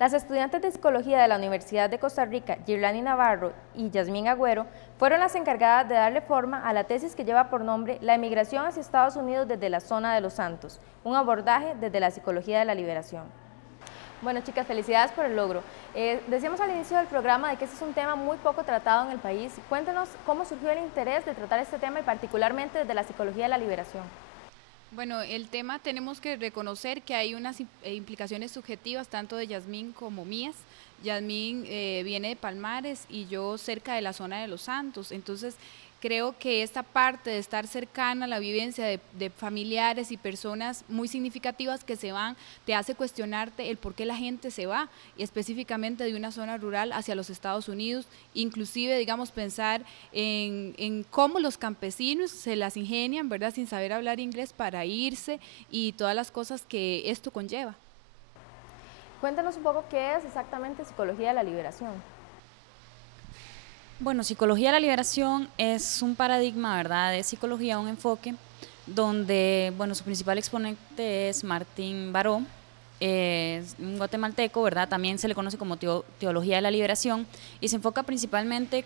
Las estudiantes de Psicología de la Universidad de Costa Rica, Girlani Navarro y Yasmín Agüero, fueron las encargadas de darle forma a la tesis que lleva por nombre La emigración hacia Estados Unidos desde la zona de Los Santos, un abordaje desde la psicología de la liberación. Bueno, chicas, felicidades por el logro. Decíamos al inicio del programa de que este es un tema muy poco tratado en el país. Cuéntenos cómo surgió el interés de tratar este tema y particularmente desde la psicología de la liberación. Bueno, el tema tenemos que reconocer que hay unas implicaciones subjetivas tanto de Yasmín como mías. Yasmín viene de Palmares y yo cerca de la zona de Los Santos, entonces creo que esta parte de estar cercana a la vivencia de familiares y personas muy significativas que se van, te hace cuestionarte el por qué la gente se va, y específicamente de una zona rural hacia los Estados Unidos, inclusive, digamos, pensar en cómo los campesinos se las ingenian, ¿verdad?, sin saber hablar inglés para irse y todas las cosas que esto conlleva. Cuéntenos un poco qué es exactamente psicología de la liberación. Bueno, psicología de la liberación es un paradigma, ¿verdad?, de psicología, un enfoque donde, bueno, su principal exponente es Martín Baró, es un guatemalteco, ¿verdad?, también se le conoce como teología de la liberación, y se enfoca principalmente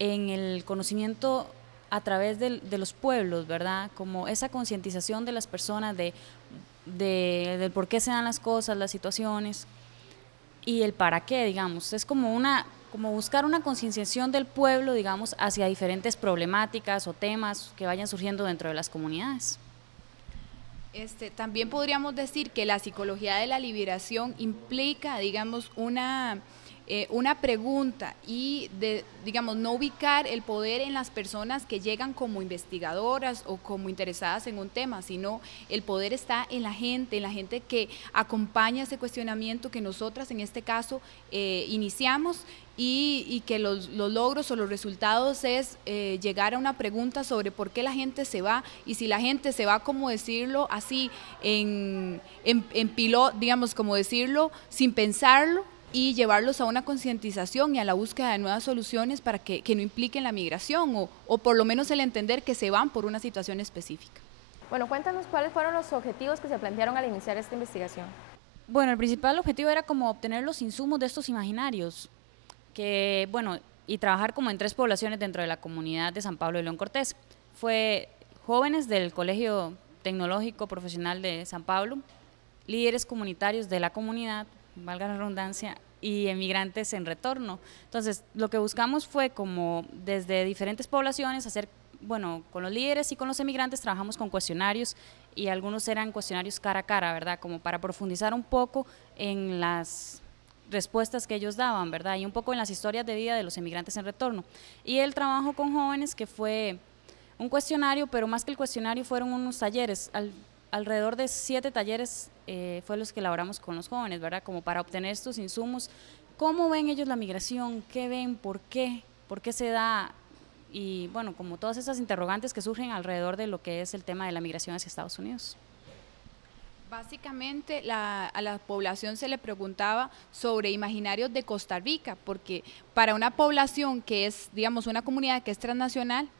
en el conocimiento a través de los pueblos, ¿verdad?, como esa concientización de las personas del por qué se dan las cosas, las situaciones y el para qué, digamos. Es como buscar una concienciación del pueblo, digamos, hacia diferentes problemáticas o temas que vayan surgiendo dentro de las comunidades. También podríamos decir que la psicología de la liberación implica, digamos, una pregunta y digamos, no ubicar el poder en las personas que llegan como investigadoras o como interesadas en un tema, sino el poder está en la gente que acompaña ese cuestionamiento que nosotras en este caso iniciamos, y que los logros o los resultados es llegar a una pregunta sobre por qué la gente se va, y si la gente se va, como decirlo así, en digamos, como decirlo, sin pensarlo, y llevarlos a una concientización y a la búsqueda de nuevas soluciones para que no impliquen la migración o por lo menos el entender que se van por una situación específica. Bueno, cuéntanos cuáles fueron los objetivos que se plantearon al iniciar esta investigación. Bueno, el principal objetivo era como obtener los insumos de estos imaginarios, bueno, y trabajar como en 3 poblaciones dentro de la comunidad de San Pablo de León Cortés. Fue jóvenes del Colegio Tecnológico Profesional de San Pablo, líderes comunitarios de la comunidad, valga la redundancia, y emigrantes en retorno. Entonces, lo que buscamos fue como desde diferentes poblaciones hacer, bueno, con los líderes y con los emigrantes trabajamos con cuestionarios, y algunos eran cuestionarios cara a cara, ¿verdad?, como para profundizar un poco en las respuestas que ellos daban, ¿verdad?, y un poco en las historias de vida de los emigrantes en retorno. Y el trabajo con jóvenes, que fue un cuestionario, pero más que el cuestionario fueron unos talleres, alrededor de 7 talleres fue los que elaboramos con los jóvenes, ¿verdad?, como para obtener estos insumos. ¿Cómo ven ellos la migración? ¿Qué ven? ¿Por qué? ¿Por qué se da? Y bueno, como todas esas interrogantes que surgen alrededor de lo que es el tema de la migración hacia Estados Unidos. Básicamente a la población se le preguntaba sobre imaginarios de Costa Rica, porque para una población que es, digamos, una comunidad que es transnacional,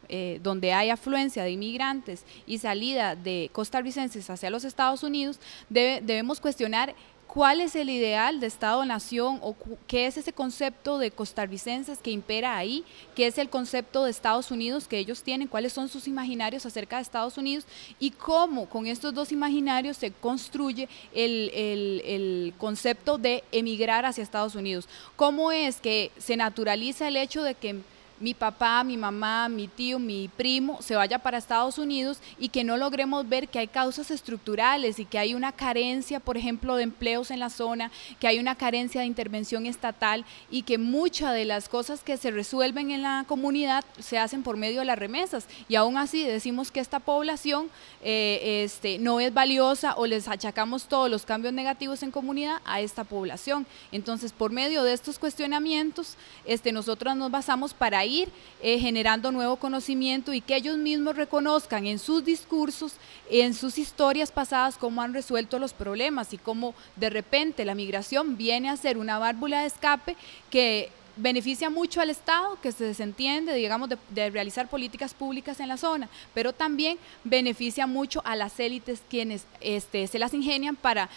donde hay afluencia de inmigrantes y salida de costarricenses hacia los Estados Unidos, debemos cuestionar cuál es el ideal de Estado-Nación o qué es ese concepto de costarricenses que impera ahí, qué es el concepto de Estados Unidos que ellos tienen, cuáles son sus imaginarios acerca de Estados Unidos y cómo con estos 2 imaginarios se construye el concepto de emigrar hacia Estados Unidos. ¿Cómo es que se naturaliza el hecho de que mi papá, mi mamá, mi tío, mi primo se vaya para Estados Unidos y que no logremos ver que hay causas estructurales y que hay una carencia, por ejemplo, de empleos en la zona, que hay una carencia de intervención estatal y que muchas de las cosas que se resuelven en la comunidad se hacen por medio de las remesas, y aún así decimos que esta población no es valiosa o les achacamos todos los cambios negativos en comunidad a esta población? Entonces, por medio de estos cuestionamientos, nosotros nos basamos para ir generando nuevo conocimiento y que ellos mismos reconozcan en sus discursos, en sus historias pasadas, cómo han resuelto los problemas y cómo de repente la migración viene a ser una válvula de escape que beneficia mucho al Estado, que se desentiende, digamos, de realizar políticas públicas en la zona, pero también beneficia mucho a las élites quienes se las ingenian para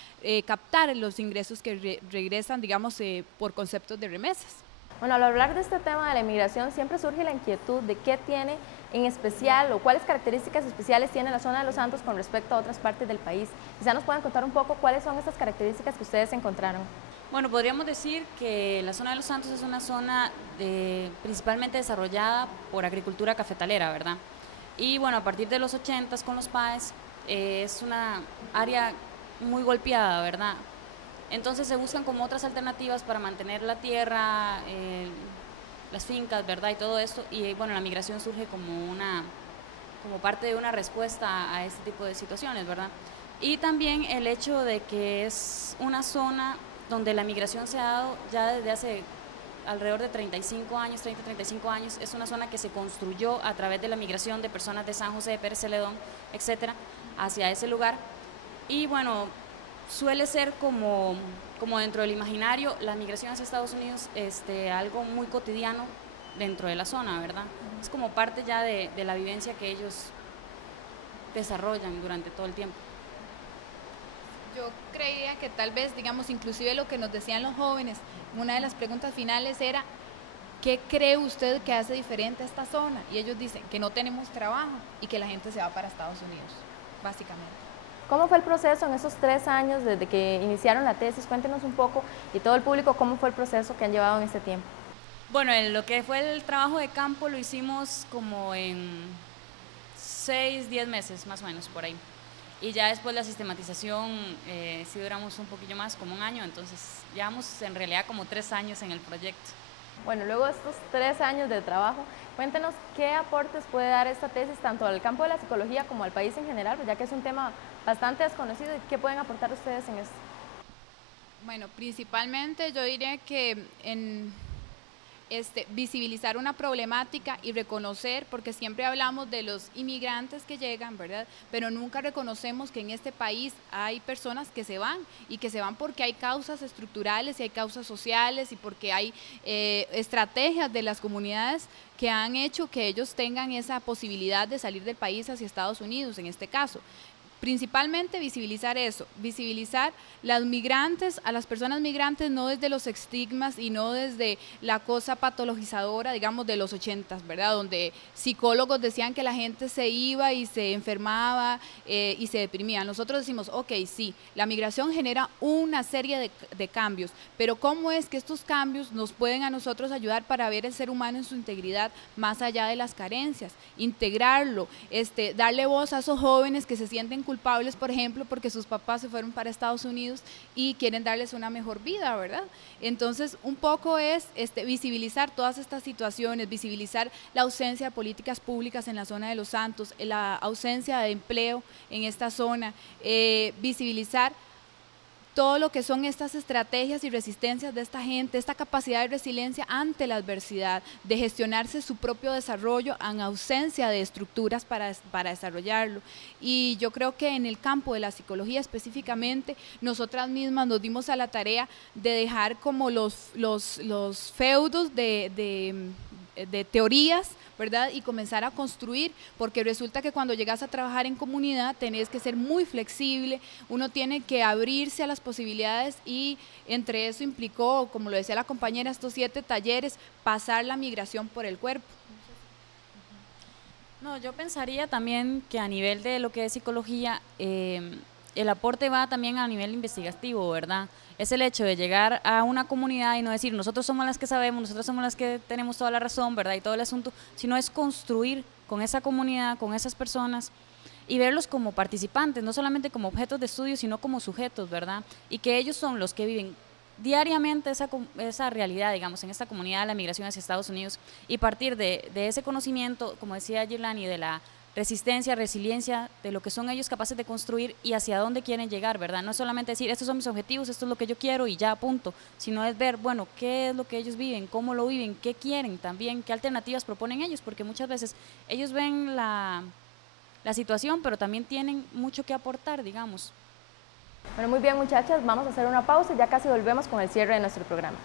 captar los ingresos que regresan, digamos, por conceptos de remesas. Bueno, al hablar de este tema de la inmigración siempre surge la inquietud de qué tiene en especial o cuáles características especiales tiene la zona de Los Santos con respecto a otras partes del país. Quizá nos puedan contar un poco cuáles son estas características que ustedes encontraron. Bueno, podríamos decir que la zona de Los Santos es una zona principalmente desarrollada por agricultura cafetalera, ¿verdad? Y bueno, a partir de los 80s con los PAES es una área muy golpeada, ¿verdad? Entonces se buscan como otras alternativas para mantener la tierra, las fincas, ¿verdad? Y todo esto, y bueno, la migración surge como parte de una respuesta a este tipo de situaciones, ¿verdad? Y también el hecho de que es una zona donde la migración se ha dado ya desde hace alrededor de 35 años, 35 años, es una zona que se construyó a través de la migración de personas de San José de Pérez Celedón, etcétera, hacia ese lugar. Y bueno, suele ser como dentro del imaginario, la migración hacia Estados Unidos, algo muy cotidiano dentro de la zona, ¿verdad? Es como parte ya de la vivencia que ellos desarrollan durante todo el tiempo. Yo creía que tal vez, digamos, inclusive lo que nos decían los jóvenes, una de las preguntas finales era, ¿qué cree usted que hace diferente a esta zona? Y ellos dicen que no tenemos trabajo y que la gente se va para Estados Unidos, básicamente. ¿Cómo fue el proceso en esos 3 años desde que iniciaron la tesis? Cuéntenos un poco, y todo el público, ¿cómo fue el proceso que han llevado en este tiempo? Bueno, lo que fue el trabajo de campo lo hicimos como en 6, 10 meses, más o menos, por ahí. Y ya después la sistematización, sí duramos un poquillo más, como 1 año, entonces llevamos en realidad como 3 años en el proyecto. Bueno, luego de estos 3 años de trabajo, cuéntenos qué aportes puede dar esta tesis tanto al campo de la psicología como al país en general, ya que es un tema bastante desconocido, y qué pueden aportar ustedes en esto. Bueno, principalmente yo diría que visibilizar una problemática y reconocer, porque siempre hablamos de los inmigrantes que llegan, ¿verdad? Pero nunca reconocemos que en este país hay personas que se van, y que se van porque hay causas estructurales y hay causas sociales, y porque hay estrategias de las comunidades que han hecho que ellos tengan esa posibilidad de salir del país hacia Estados Unidos, en este caso. Principalmente visibilizar eso, visibilizar las migrantes, a las personas migrantes, no desde los estigmas y no desde la cosa patologizadora, digamos, de los 80s, ¿verdad? Donde psicólogos decían que la gente se iba y se enfermaba y se deprimía. Nosotros decimos, ok, sí, la migración genera una serie de cambios, pero ¿cómo es que estos cambios nos pueden a nosotros ayudar para ver el ser humano en su integridad más allá de las carencias? Integrarlo, darle voz a esos jóvenes que se sienten culpables, por ejemplo, porque sus papás se fueron para Estados Unidos y quieren darles una mejor vida, ¿verdad? Entonces, un poco es visibilizar todas estas situaciones, visibilizar la ausencia de políticas públicas en la zona de Los Santos, la ausencia de empleo en esta zona, visibilizar todo lo que son estas estrategias y resistencias de esta gente, esta capacidad de resiliencia ante la adversidad, de gestionarse su propio desarrollo en ausencia de estructuras para desarrollarlo. Y yo creo que en el campo de la psicología específicamente, nosotras mismas nos dimos a la tarea de dejar como los feudos de teorías, ¿verdad? Y comenzar a construir, porque resulta que cuando llegas a trabajar en comunidad tenés que ser muy flexible, uno tiene que abrirse a las posibilidades, y entre eso implicó, como lo decía la compañera, estos 7 talleres, pasar la migración por el cuerpo. No, yo pensaría también que a nivel de lo que es psicología, el aporte va también a nivel investigativo, ¿verdad? Es el hecho de llegar a una comunidad y no decir, nosotros somos las que sabemos, nosotros somos las que tenemos toda la razón, ¿verdad? Y todo el asunto, sino es construir con esa comunidad, con esas personas, y verlos como participantes, no solamente como objetos de estudio, sino como sujetos, ¿verdad? Y que ellos son los que viven diariamente esa realidad, digamos, en esta comunidad de la migración hacia Estados Unidos, y partir de ese conocimiento, como decía Girlani, de la resistencia, resiliencia, de lo que son ellos capaces de construir y hacia dónde quieren llegar, ¿verdad? No es solamente decir, estos son mis objetivos, esto es lo que yo quiero y ya, punto, sino es ver, bueno, qué es lo que ellos viven, cómo lo viven, qué quieren también, qué alternativas proponen ellos, porque muchas veces ellos ven la situación, pero también tienen mucho que aportar, digamos. Bueno, muy bien, muchachas, vamos a hacer una pausa y ya casi volvemos con el cierre de nuestro programa.